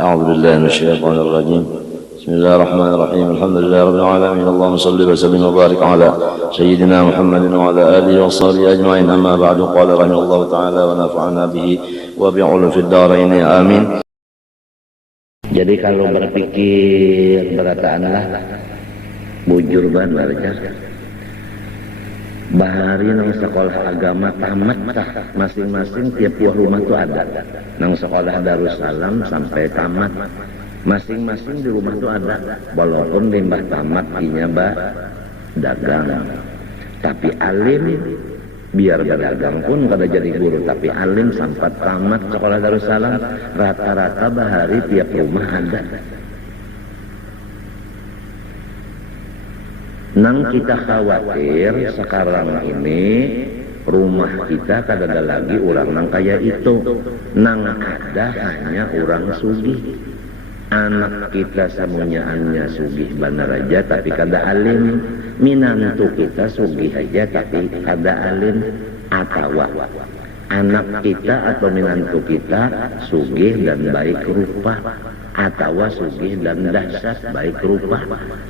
أعوذ بالله من الشيطان الرجيم. بسم الله الرحمن الرحيم. الحمد لله رب العالمين. اللهم صل وسلم وبارك على سيدنا محمد وعلى آله وصحبه أجمعين. أما بعد، قال رحمه الله تعالى ونفعنا به وبعلوم في الدارين آمين. Jadi kalau berpikir berataanlah bujur banget bahari nang sekolah agama tamat tah masing-masing tiap buah rumah tuh ada nang sekolah Darussalam sampai tamat masing-masing di rumah tuh ada walaupun limbah tamat inya dagang tapi alim biar berdagang pun kada jadi guru tapi alim sampai tamat sekolah Darussalam rata-rata bahari tiap rumah ada. Nang kita khawatir sekarang ini rumah kita kada ada lagi orang nang kaya itu, nang ada hanya orang sugih. Anak kita semuanya sugih benar aja tapi kada alim, minantu kita sugih aja tapi kada alim, atau anak kita atau minantu kita sugih dan baik rupa atau sugih dan dahsyat baik rupa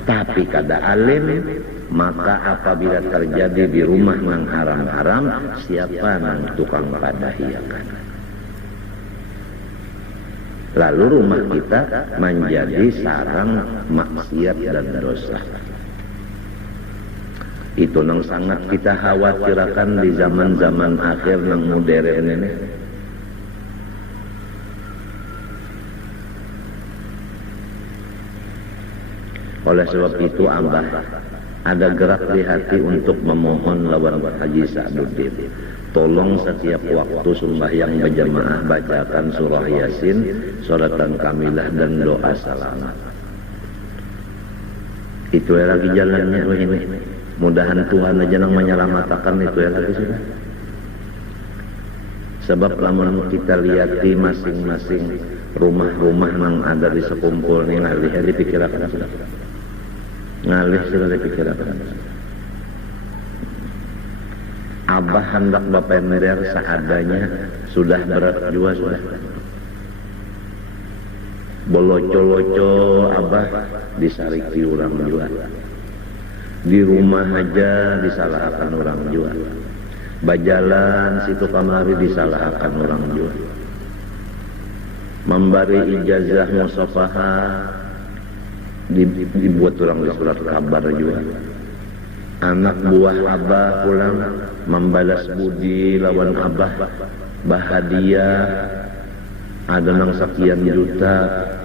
tapi kada alim, maka apabila terjadi di rumah nang haram-haram siapa nang tukang padahiakan, lalu rumah kita menjadi sarang maksiat dan dosa. Itu nang sangat kita khawatirkan di zaman-zaman akhir nang modern ini. Oleh sebab itu Abah ada gerak di hati untuk memohon lawan Haji Sa'duddin, tolong setiap waktu sembahyang berjamaah bacakan surah Yasin, sholatan kamilah dan doa salamat. Itu ya lagi jalannya ini. Mudahan Tuhan aja nang menyelamatkan itu ya lagi sudah. Sebab lamun kita lihat di masing-masing rumah-rumah nang ada di sekumpul nih ngalih dipikirkan sudah. Ngalih sudah dipikirkan. Abah hendak bapak merah seadanya sudah berat juga sudah. Boloco-loco Abah disariki orang juga. Di rumah aja disalahkan orang juga. Bajalan situ kamari disalahkan orang juga. Memberi ijazah musafahah dibuat orang di surat kabar juga. Anak buah Abah pulang membalas budi lawan Abah bahadiah ada nang sekian juta,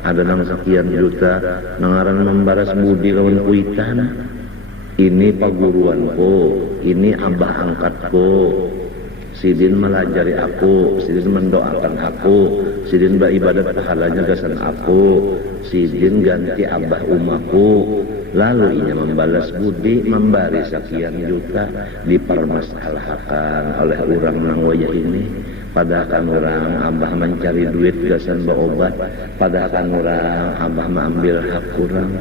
ada nang sekian juta nangaran membalas budi lawan kuitan. Ini paguruanku, ini Abah angkatku, sidin melajari aku, sidin mendoakan aku, sidin beribadat pahalanya gasan aku, sidin ganti Abah umaku. Lalu inya membalas budi memberi sekian juta dipermasalahkan oleh orang nang wayah ini. Padahal orang Abah mencari duit gasan berobat, padahal orang Abah mengambil hak kurang,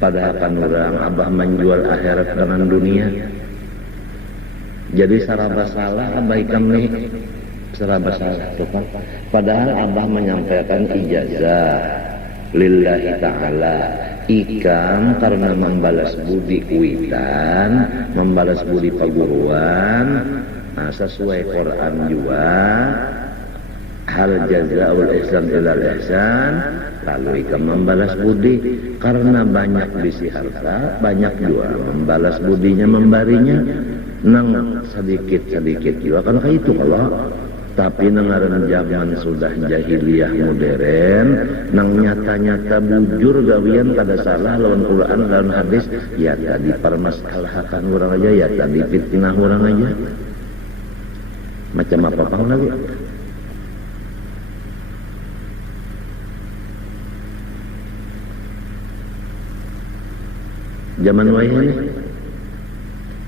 padahal orang Abah menjual akhirat dengan dunia. Jadi saraba salah Abah kami saraba salah tuh. Padahal Abah menyampaikan ijazah lillahi ta'ala ikan karena membalas budi kuitan, membalas budi paguruan. Nah, sesuai Quran juga hal jazaa'ul ihsan ilal ihsan, lalu ikan membalas budi karena banyak bisi harta, banyak juga membalas budinya membarinya nang sedikit-sedikit juga kalau kayak itu kalau tapi nengaran zaman sudah jahiliyah modern nang nyata-nyata bujur gawian kada salah lawan Quran lawan hadis ya tadi permasalahkan orang aja ya tadi fitnah orang aja macam apa pang lagi. Zaman wayah ini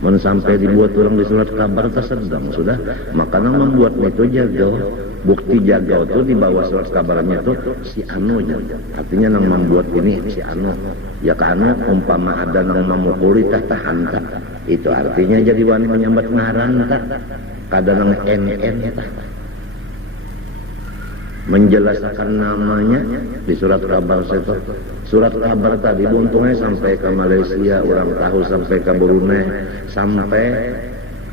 mau sampai dibuat orang di surat kabar tersedang sudah, maka nang membuat itu jago, bukti jago itu di bawah surat kabarnya itu si anu aja. Artinya nang membuat ini si anu, ya kan umpama ada nang memukuli tahan tak, itu artinya jadi wani menyambat ngaran tak, kadang nang NN tak. menjelaskan namanya di surat kabar itu. Surat kabar tadi untungnya sampai ke Malaysia, orang tahu sampai ke Brunei, sampai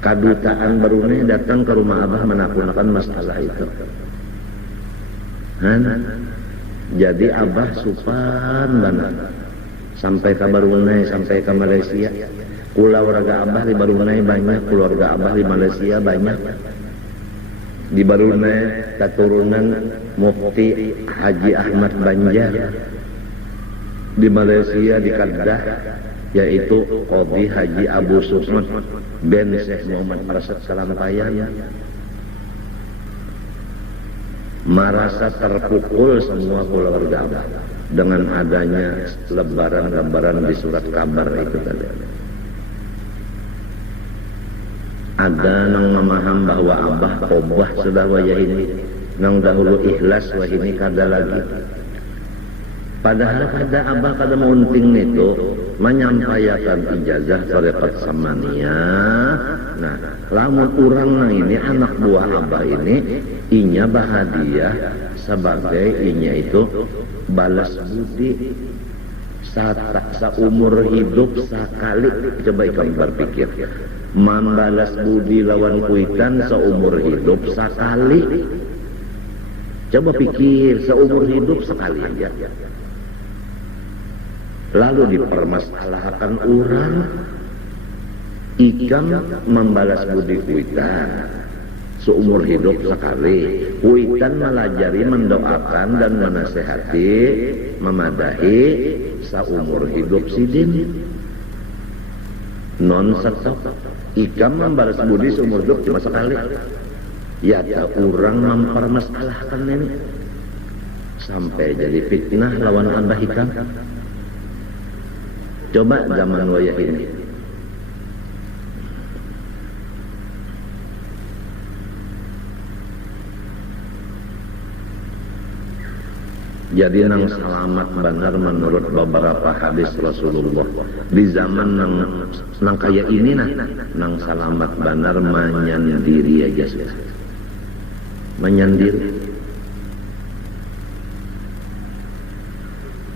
kedutaan Brunei datang ke rumah Abah menaklukkan masalah itu. Jadi Abah supan banget sampai ke Brunei, sampai ke Malaysia. Keluarga Abah di Brunei banyak, keluarga Abah di Malaysia banyak. Di Brunei keturunan Mufti Haji Ahmad Banjar, di Malaysia di Kedah yaitu Qadhi Haji Abu Sukmat bin Syekh Muhammad Arsyad Salampayan. Merasa terpukul semua keluarga Abah dengan adanya lebaran-lebaran di surat kabar itu tadi. Ada yang memaham bahwa Abah obah sudah wayah ini, nang dahulu ikhlas wah ini kada lagi. Padahal kada Abah kada munting itu menyampaikan ijazah tarekat samaniyah. Nah, lamun urang nang ini anak buah Abah ini inya bahagia sebagai inya itu balas budi seumur hidup sekali. Coba kamu berpikir, membalas budi lawan kuitan seumur hidup sekali. Coba pikir, seumur hidup sekali aja. Lalu dipermasalahkan orang ikam membalas budi kuitan seumur hidup sekali. Kuitan melajari, mendoakan dan menasehati, memadahi seumur hidup sidin. Non stop. Ikam membalas budi seumur hidup cuma sekali. Ya tak orang mempermasalahkan ini sampai jadi fitnah lawan Abah Ikam. Coba zaman wayah ini. Jadi nang selamat benar menurut beberapa hadis Rasulullah. Di zaman nang kaya ini nang selamat benar menyendiri aja sudah.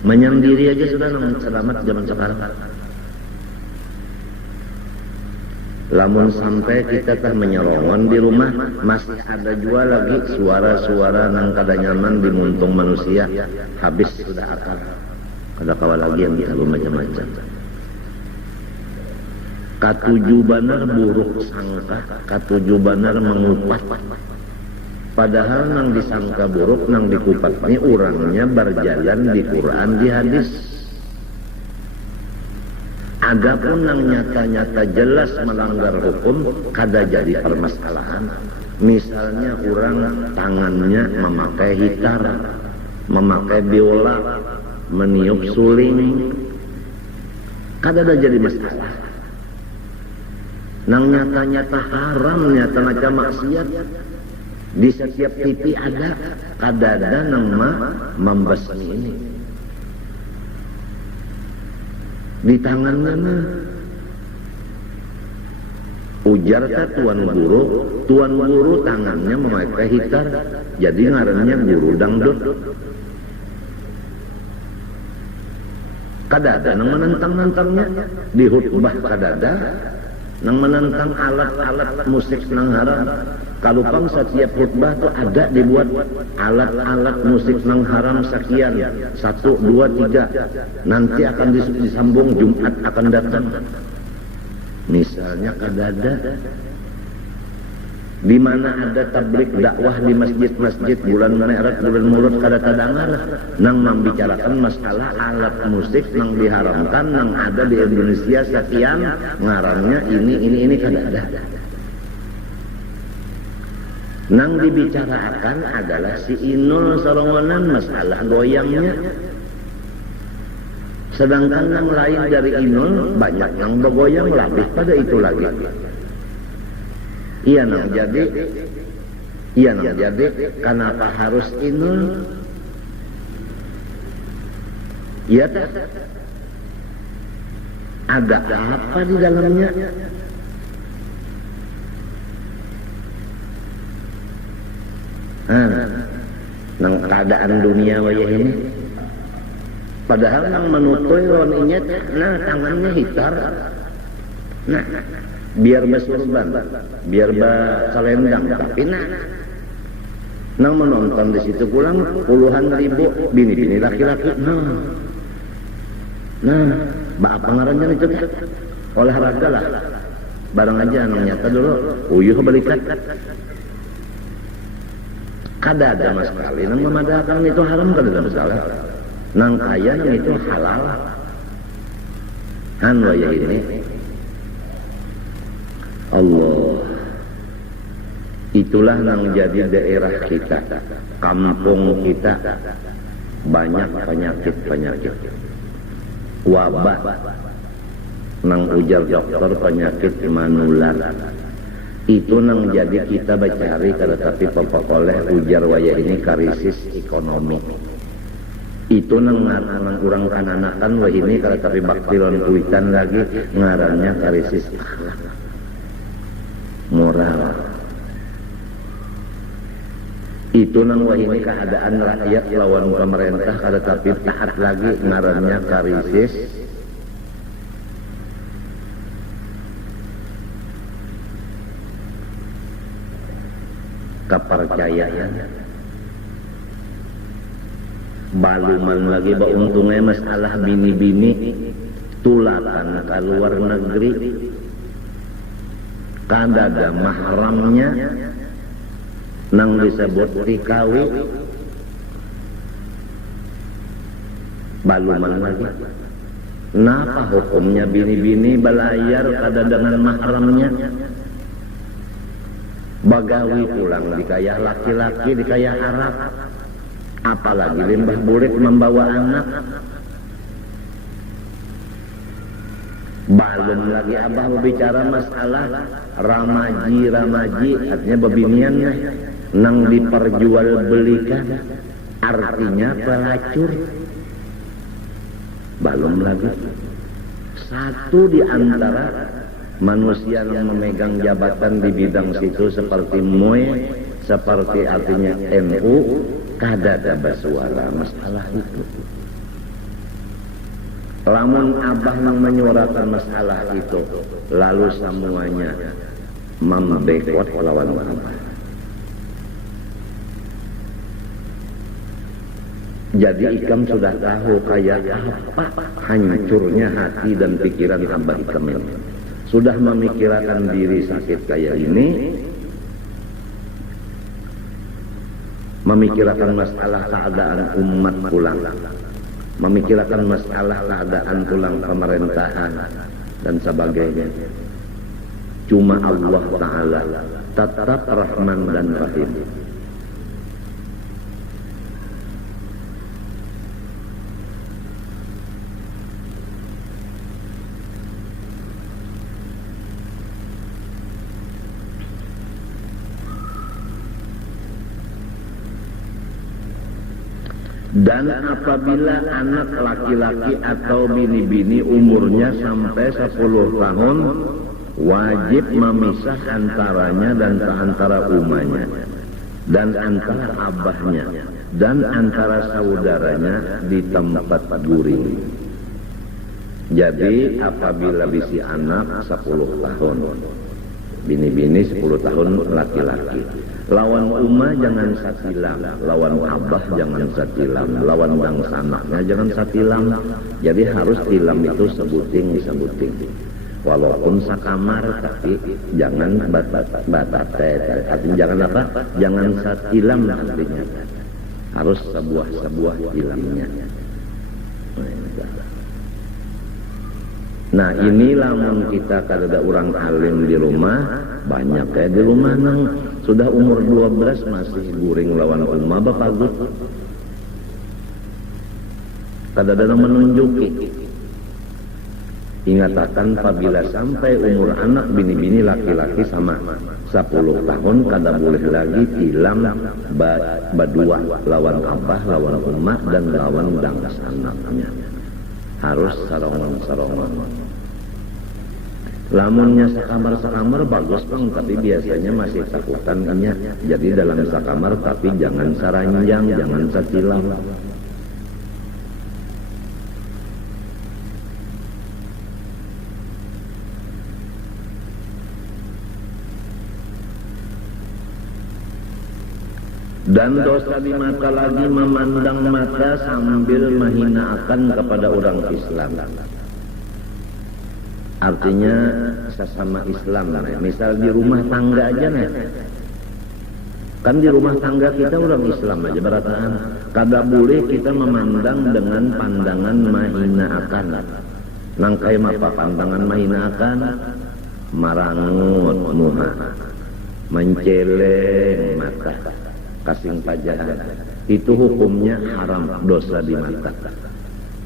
Menyendiri aja sudah nang selamat zaman sekarang. Lamun sampai kita tah menyerongon di rumah, masih ada juga lagi suara-suara nang kada nyaman di muntung manusia. Habis sudah akal. Ada kawal lagi yang kita macam-macam. Katuju banar buruk sangka, katuju banar mengupat. Padahal nang disangka buruk, nang dikupat ini orangnya berjalan di Quran, di hadis. Adapun yang nyata-nyata jelas melanggar hukum kada jadi permasalahan. Misalnya orang tangannya memakai hitar, memakai biola, meniup suling, kada ada jadi masalah. Nang nyata-nyata haram, nyata-nyata maksiat di setiap TV ada, kada ada nang membasmi ini. Di tangannya ujar tuan guru tangannya memakai hitar, jadi ngarannya guru dangdut. Kada ada nang menentang-nentangnya di khutbah, kada ada nang menentang alat-alat musik nang haram. Kalau pang setiap khutbah tu ada dibuat alat-alat musik nang haram sekian, 1, 2, 3. Nanti akan disambung Jumat akan datang. Misalnya kada ada. Di mana ada tablik dakwah di masjid-masjid bulan Maret, bulan Mulut kada tadangar nang membicarakan masalah alat musik nang diharamkan nang ada di Indonesia sekian, ngarannya ini kada ada. Nang dibicarakan adalah si Inul Sarongonan masalah goyangnya. Sedangkan yang lain dari Inul banyak yang bergoyang lebih pada itu lagi. Iya nang jadi kenapa harus Inul? Iya tak? Ada apa di dalamnya? Nang keadaan dunia wayah ini. Padahal nang menutuy ron inyet, nah tangannya hitar. Nah, biar basurban, biar kalendang, tapi nang menonton di situ pulang puluhan ribu bini-bini laki-laki. Nah, apa ngarannya itu? Olahraga lah. Barang aja nang nyata dulu, uyuh balikan. Kada ada mas sekali nang memadakan itu haram, kada ada masalah. Nang kaya nang itu halal. Han wayah ini Allah, itulah nang jadi daerah kita, kampung kita banyak penyakit, wabah nang ujar dokter penyakit manular. Itu nang jadi kita bacari tetapi oleh ujar wayah ini krisis ekonomi. Itu nang urang kananakan wah ini tetapi baktilon kuitan lagi ngarannya krisis akhlak moral. Itu nang wah ini keadaan rakyat lawan pemerintah tetapi taat lagi ngarannya krisis kepercayaan. Baluman lagi untungnya masalah bini-bini tulakan ke luar negeri kada ada mahramnya nang disebut tikawi. Baluman lagi napa hukumnya bini-bini balayar kada dengan mahramnya? Bagawi pulang dikaya laki-laki dikaya Arab, apalagi limbah bulik membawa anak. Balum lagi abah berbicara masalah ramaji artinya bebinian nang diperjualbelikan, artinya pelacur. Balum lagi satu di antara manusia yang memegang jabatan di bidang situ seperti MUI, seperti artinya NU, kada ada bersuara masalah itu. Lamun abah yang menyuarakan masalah itu, lalu semuanya membekot lawan abah. Jadi ikam sudah tahu kayak apa hancurnya hati dan pikiran abah ikam ini. Sudah memikirkan diri sakit kayak ini, memikirkan masalah keadaan umat pulang, memikirkan masalah keadaan pulang pemerintahan dan sebagainya. Cuma Allah Ta'ala tetap Rahman dan Rahim. Dan apabila anak laki-laki atau bini-bini umurnya sampai 10 tahun, wajib memisah antaranya dan antara umanya, dan antara abahnya, dan antara saudaranya di tempat guring. Jadi apabila bisi anak 10 tahun, bini-bini 10 tahun laki-laki, lawan umah jangan satilam, lawan abah jangan satilam, lawan bangsa anaknya jangan satilam. Jadi harus tilam itu sebuting. Walaupun sakamar tapi jangan batate, artinya jangan apa? Jangan satilam artinya. Harus sebuah tilamnya. Nah inilah lamun kita kada ada orang alim di rumah, banyak kayak di rumah nang sudah umur 12 masih guring lawan umah bapagut. Kada ada menunjuki. Ingatakan apabila sampai umur anak bini-bini laki-laki sama 10 tahun kada boleh lagi tilam badua lawan abah, lawan umah dan lawan bangsa anaknya. Harus sarongan-sarongan. Lamunnya sakamar bagus bang, tapi biasanya masih takutan inya. Jadi dalam sakamar tapi jangan saranjang, jangan sacilam. Dan dosa di mata lagi memandang mata sambil menghina akan kepada orang Islam. Artinya sesama Islam, misal di rumah tangga aja nih. Kan di rumah tangga kita orang Islam aja berataan. Kada boleh kita memandang dengan pandangan menghina akan. Nangkai apa pandangan menghina akan? Marangut muha, menceleng mata, kasing pajahan. Itu hukumnya haram, dosa di mata.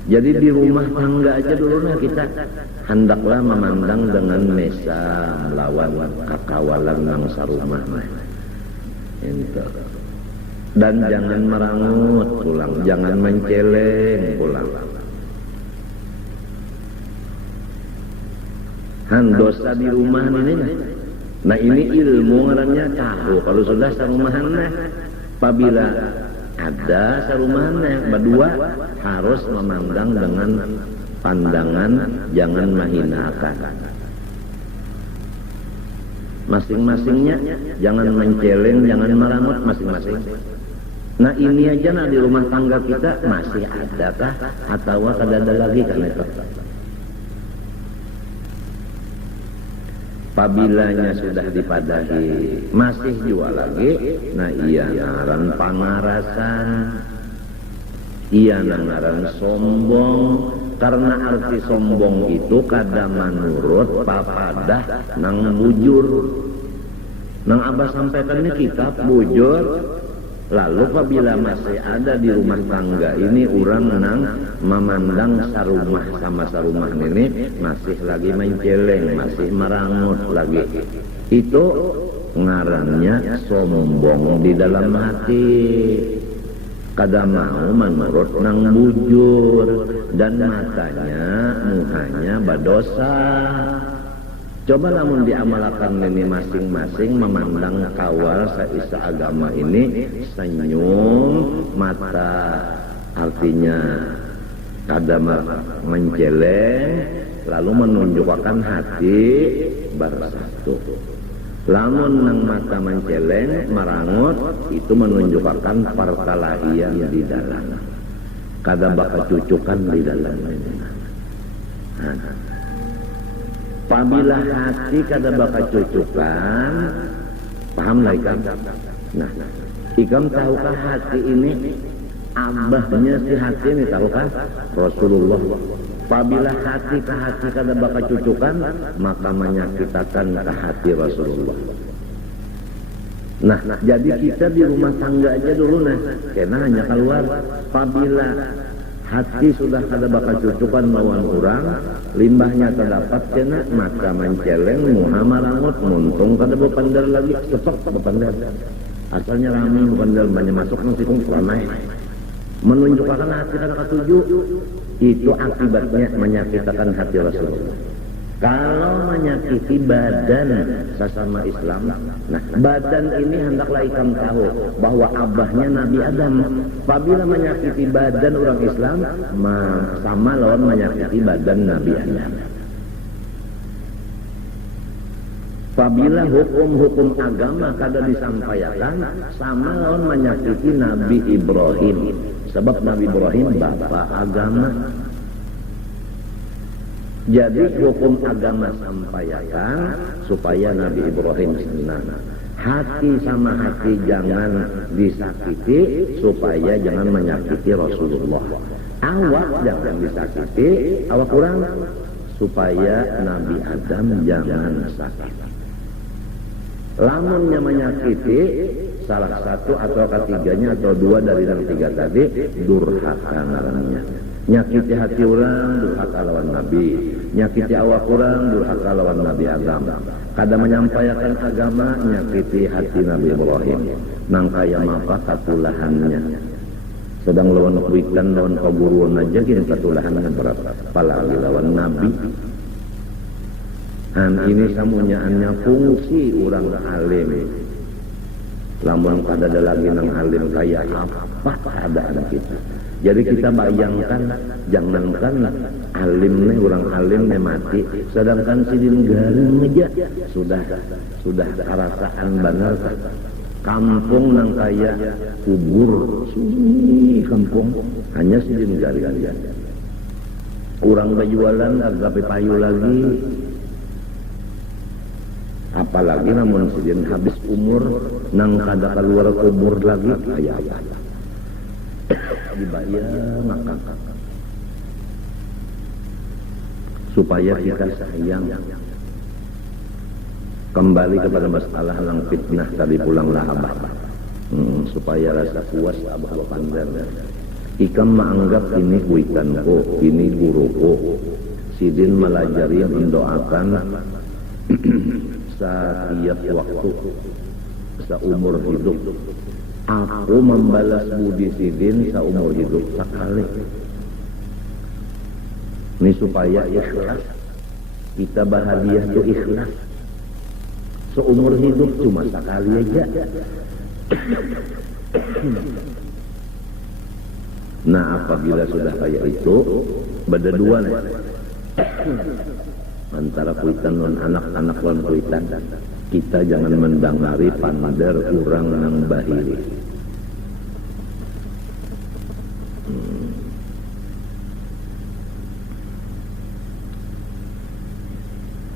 Jadi di rumah tangga aja dulu nah kita hendaklah memandang dengan mesa melawan kakawalan nang sarumah itu. Dan jangan merangut pulang, jangan menceleng pulang. Dosa di rumah ini nah ini ilmu ngarannya tahu. Kalau sudah sarumahan nah apabila ada sarumahannya berdua harus memandang dengan pandangan jangan menghinakan. Masing-masingnya jangan menceleng, jangan merangut masing-masing. Nah ini aja nah di rumah tangga kita masih adakah atau ada lagi kan itu? Pabilanya sudah dipadahi masih jual lagi, nah iya ngaran pangarasan, iya ngaran sombong. Karena arti sombong itu kada menurut papadah nang bujur. Nang abah sampaikan ini kitab bujur. Lalu apabila masih ada di rumah tangga ini orang nang memandang sarumah sama sarumah ini masih lagi menceleng, masih merangut lagi. Itu ngarannya sombong di dalam hati. Kada mau menurut nang bujur dan matanya, muhanya badosa. Coba lamun diamalkan ini masing-masing memandang kawal seisa agama ini senyum mata artinya kada menceleng lalu menunjukkan hati bersatu. Lamun nang mata menceleng merangut itu menunjukkan perkelahian di dalam. Kada bakal cucukan di dalam ini. Apabila hati kada bakal cucukan, paham lah ikam? Nah, ikam tahukah hati ini abahnya si hati ini tahukah? Rasulullah. Apabila hati ke hati kada bakal cucukan, maka menyakitakan ke hati Rasulullah. Nah, jadi kita di rumah tangga aja dulu nah, kena hanya keluar. Apabila hati sudah kada bakal cucukan lawan orang, limbahnya terdapat kena maka menceleng, muha marangut, muntung kada bepandar lagi, cepat bepandar. Asalnya rame bepandar banyak masuk nang sikung ramai. Menunjukkan hati kada ketuju, itu akibatnya menyakitkan hati Rasulullah. Kalau menyakiti badan sesama Islam, nah badan ini hendaklah ikam tahu bahwa abahnya Nabi Adam. Apabila menyakiti badan orang Islam, sama lawan menyakiti badan Nabi Adam. Apabila hukum-hukum agama kada disampaikan, sama lawan menyakiti Nabi Ibrahim. Sebab Nabi Ibrahim bapa agama. Jadi hukum agama sampaikan supaya Nabi Ibrahim senang. Hati sama hati jangan disakiti supaya jangan menyakiti Rasulullah. Awak jangan disakiti, awak kurang supaya Nabi Adam jangan sakit. Lamunnya menyakiti salah satu atau ketiganya atau dua dari yang tiga tadi durhaka namanya. Nyakiti hati orang durhaka lawan Nabi, nyakiti awak orang durhaka lawan Nabi Adam. Kada menyampaikan agama nyakiti hati Nabi Ibrahim. Nang kaya mapa katulahannya. Sedang lawan kuitan lawan kaburuan aja gini katulahannya berapa? Apalagi lawan Nabi. Ini samunyaannya fungsi orang alim. Lamun kada ada lagi nang alim kayak apa keadaan kita. Jadi kita bayangkan, jangankan alim nih, orang alim nih mati, sedangkan sidin garing aja sudah kerasaan benar. Kampung nang kaya kubur, sunyi kampung, hanya sidin garing aja. Kurang berjualan, tapi payu lagi. Apalagi namun sidin habis umur, nang kada keluar kubur lagi, kayak apa? Dibayang ngakak supaya kita sayang. Kembali kepada masalah lang fitnah tadi pulanglah abah, supaya rasa puas abah pandar. Ikam menganggap ini kuitanku, ini guruku. Sidin melajari mendoakan setiap waktu, seumur hidup. Aku membalas budi sidin seumur hidup sekali. Ini supaya ikhlas. Kita bahagia itu ikhlas. Seumur hidup cuma sekali aja. Nah, apabila sudah kayak itu, beda dua nih. Antara kuitan non anak-anak non kuitan. Kita jangan mendangari pandar urang nang bahiri.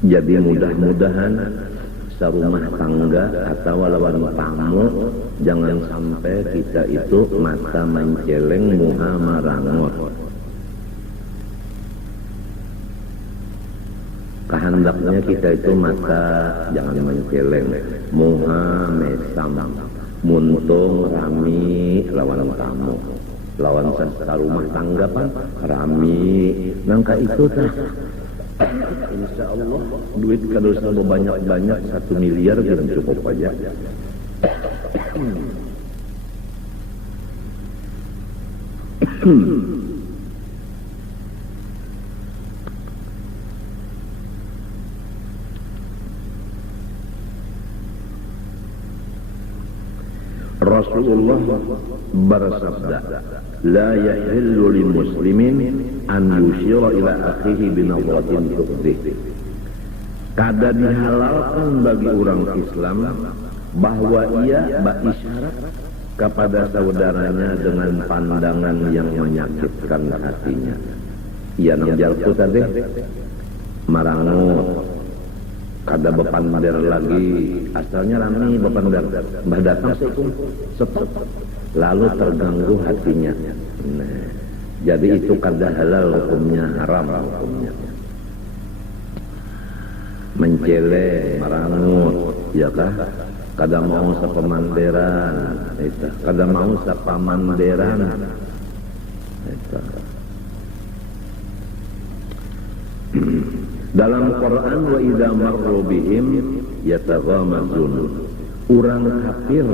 Jadi mudah-mudahan serumah tangga atau lawan tamu jangan sampai kita itu mata menceleng muha marangot. Kehendaknya kita itu mata jangan menceleng, muha mesam, muntung rami lawan tamu, lawan serumah tangga pan rami. Nangka itu tah. Insya Allah duit kalau sama banyak-banyak 1 miliar belum cukup aja. Rasulullah bersabda, la yahillu lil muslimin an yushira ila akhihi binadratin tu'dih. Kada dihalalkan bagi orang Islam bahwa ia berisyarat kepada saudaranya dengan pandangan yang menyakitkan hatinya. Ia nang jalku tadi marangut kada bepander lagi, asalnya rami bepander, bah datang stop, lalu terganggu hatinya. Nah, jadi itu kada halal hukumnya, haram hukumnya. Mencele, marangut, ya kah? Kada mau sapamanderan, kada mau sapamanderan. Dalam Quran wa idza marru bihim yataghamazun. Urang kafir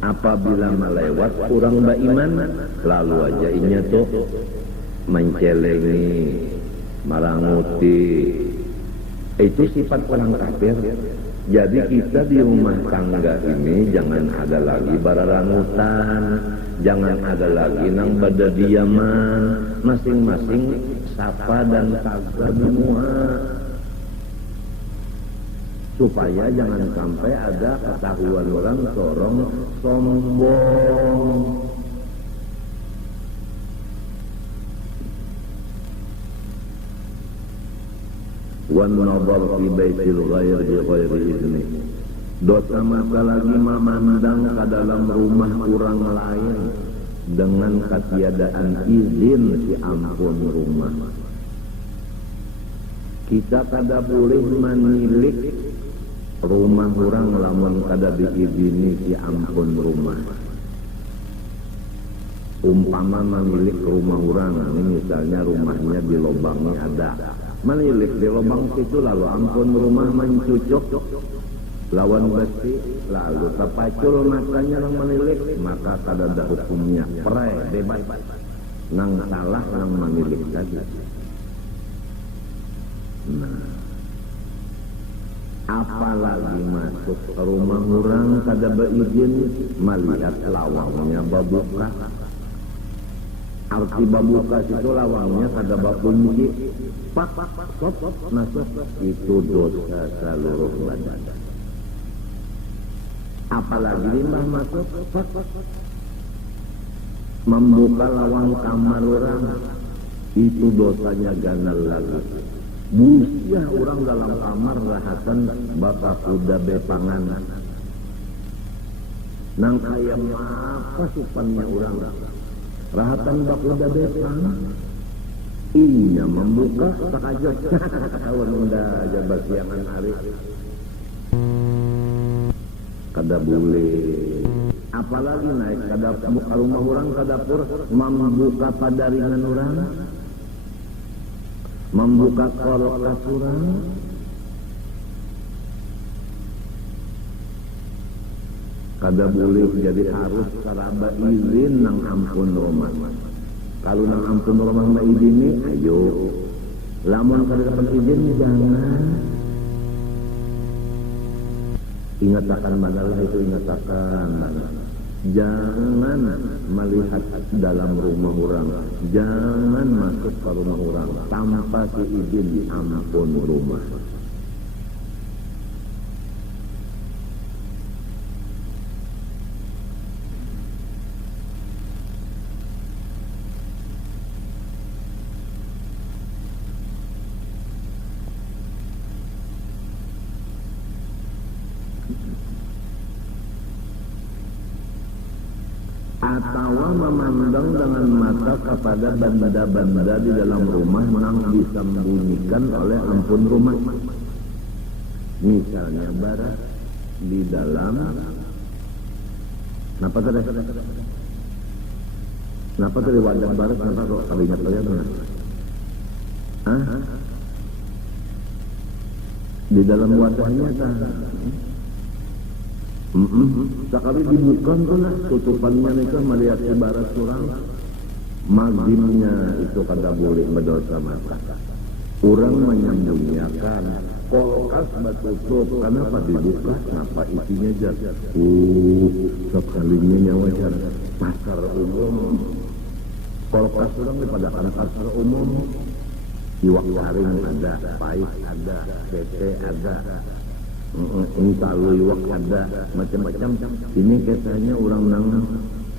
apabila melewat urang beriman lalu aja inya tuh mencelengi, maranguti. Itu sifat orang kafir. Jadi kita di rumah tangga ini jangan ada lagi bararangutan, jangan ada lagi nang badadiaman, masing-masing sapa dan taga semua, supaya jangan sampai ada ketahuan orang sorong sombong. Wan nadar fi baitil ghair bi ghairi izni. Dosa mata lagi memandang ke dalam rumah orang lain dengan ketiadaan izin si ampun rumah. Kita kada boleh menilik rumah orang lamun kada diizini si ampun rumah. Umpama menilik rumah orang, ini misalnya rumahnya di lubangnya ada, menilik di lubang situ lalu ampun rumah mencucuk lawan besi, lalu terpacul matanya nang menilik, maka kada ada hukumnya, pre bebas nang salah nang menilik tadi. Nah, apalagi masuk ke rumah orang kada beizin melihat lawangnya babuka. Arti babuka itu lawangnya kada bakunci, pak sop masuk, itu dosa seluruh badan. Apalagi limbah masuk pak membuka lawang kamar orang, itu dosanya ganal lagi. Busia orang dalam kamar rahatan bapak kuda bepangan. Nang kaya apa supannya orang rahatan bapak kuda bepangan. Inya membuka sakajat. Kawan muda jabat siangan hari. Kada boleh. Apalagi naik kada rumah orang ke dapur membuka padaringan orang, membuka kolokas orang, kada boleh. Jadi harus saraba izin nang ampun rumah. Kalau nang ampun rumah mbak izin ni, ayo. Lamun kada dapat izin jangan. Ingatakan manalah itu, ingatakan mana. Jangan melihat dalam rumah orang, jangan masuk ke rumah orang tanpa izin ampun rumah. Atau memandang dengan mata kepada benda-benda di dalam rumah yang disembunyikan oleh ampun rumah. Misalnya bara di dalam, kenapa tadi wadah bara, kenapa kok kabinet kalian benar? Di dalam wadahnya tak? Sekali dibuka lah tutupannya itu melihat ibarat surang mazimnya itu kada boleh berdosa mata. Orang menyembunyikan kulkas batutup, kenapa dibuka? Kenapa isinya jatuh? Sekalinya nyawa jalan pasar umum. Kulkas orang daripada pasar umum. Iwak garing ada, pahit ada, tete ada. Ini kalau iwak ada macam-macam. Ini katanya orang nang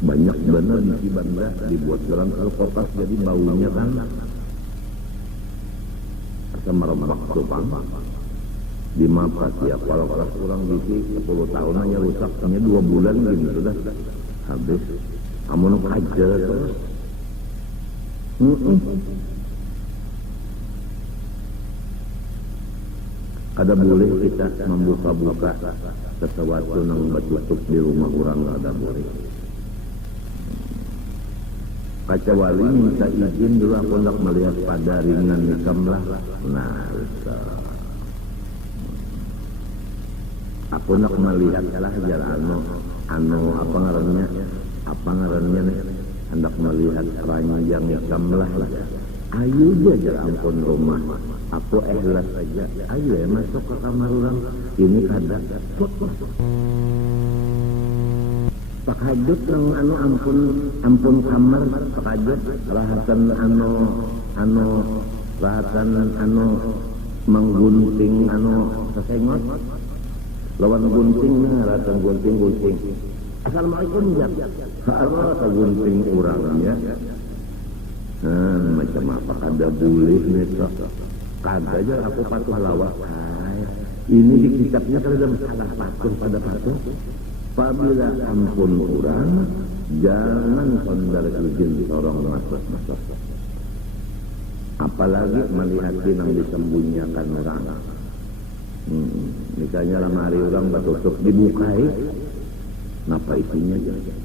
banyak benar di banda dibuat dalam kulkas, jadi baunya kan asam merebak tupang di mapas ya. Kalau orang bisi 10 tahun hanya rusak, hanya 2 bulan gini sudah habis. Amun aja terus. Kada boleh kita membuka-buka sesuatu yang bertutup di rumah orang, kada boleh. Kecuali minta izin dulu, aku nak melihat padaringan nikam lah. Nah, aku nak melihat lah jalan apa ngarannya nih, hendak melihat ranjang nikam lah. Ayo dia jalan ampun rumah. Aku ikhlas saja. Ayo ya masuk ke kamar orang. Ini kada. Pakajut nang ampun kamar. Pakajut rahatan rahatan menggunting sesengot. Lawan gunting rahatan gunting. Assalamualaikum ya. Apa gunting orangnya? Macam apa kada boleh besok. Kada aja aku patuh lawak. Ini di kitabnya kada salah patuh pada patuh. Apabila ampun kurang, jangan saudara izin orang masuk. Apalagi melihat yang disembunyikan orang. Misalnya lemari orang batutup dibukai, napa isinya aja.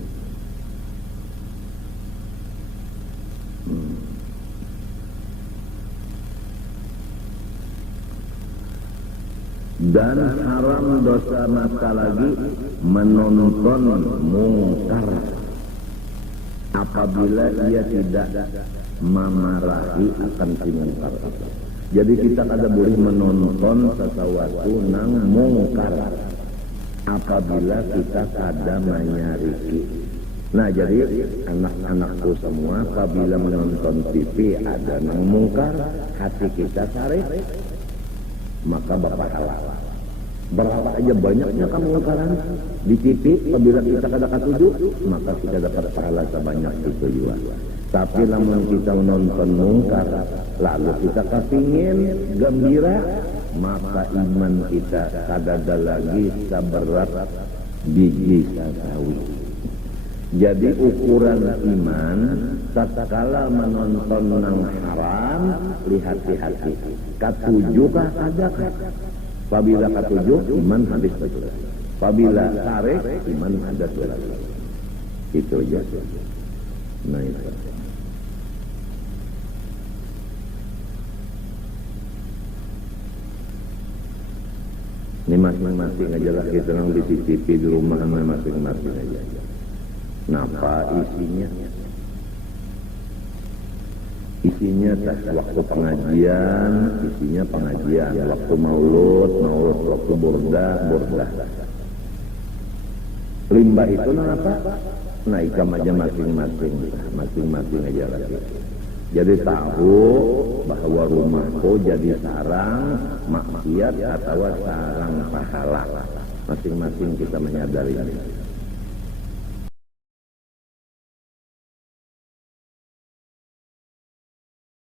Dan haram dosa mata lagi menonton mungkar apabila ia tidak memarahi akan si mungkar. Jadi kita kada boleh menonton sesuatu nang mungkar apabila kita kada menyariki. Nah, jadi anak-anakku semua apabila menonton TV ada nang mungkar, hati kita sarik, maka berpahala. Berapa aja banyaknya kemungkaran di TV, apabila kita kada katuju, maka kita dapat pahala sebanyak itu juga. Tapi lamun kita menonton mungkar, lalu kita kepingin gembira, maka iman kita kada ada lagi seberat biji sawi. Jadi ukuran iman tatkala menonton nang haram, lihat-hati. Katuju kah ada kah? Apabila katuju, iman habis betul. Apabila tarik, iman ada lagi. Itu aja. Nah itu. Ini masing-masing aja lah kita nang di CCTV di rumah masing-masing aja. Napa isinya? Isinya waktu pengajian, isinya pengajian. Waktu maulud, waktu burdah. Limbah itu apa? Nah, ikam aja masing-masing aja lagi. Jadi tahu bahwa rumahku jadi sarang maksiat atau sarang pahala. Masing-masing kita menyadari ini.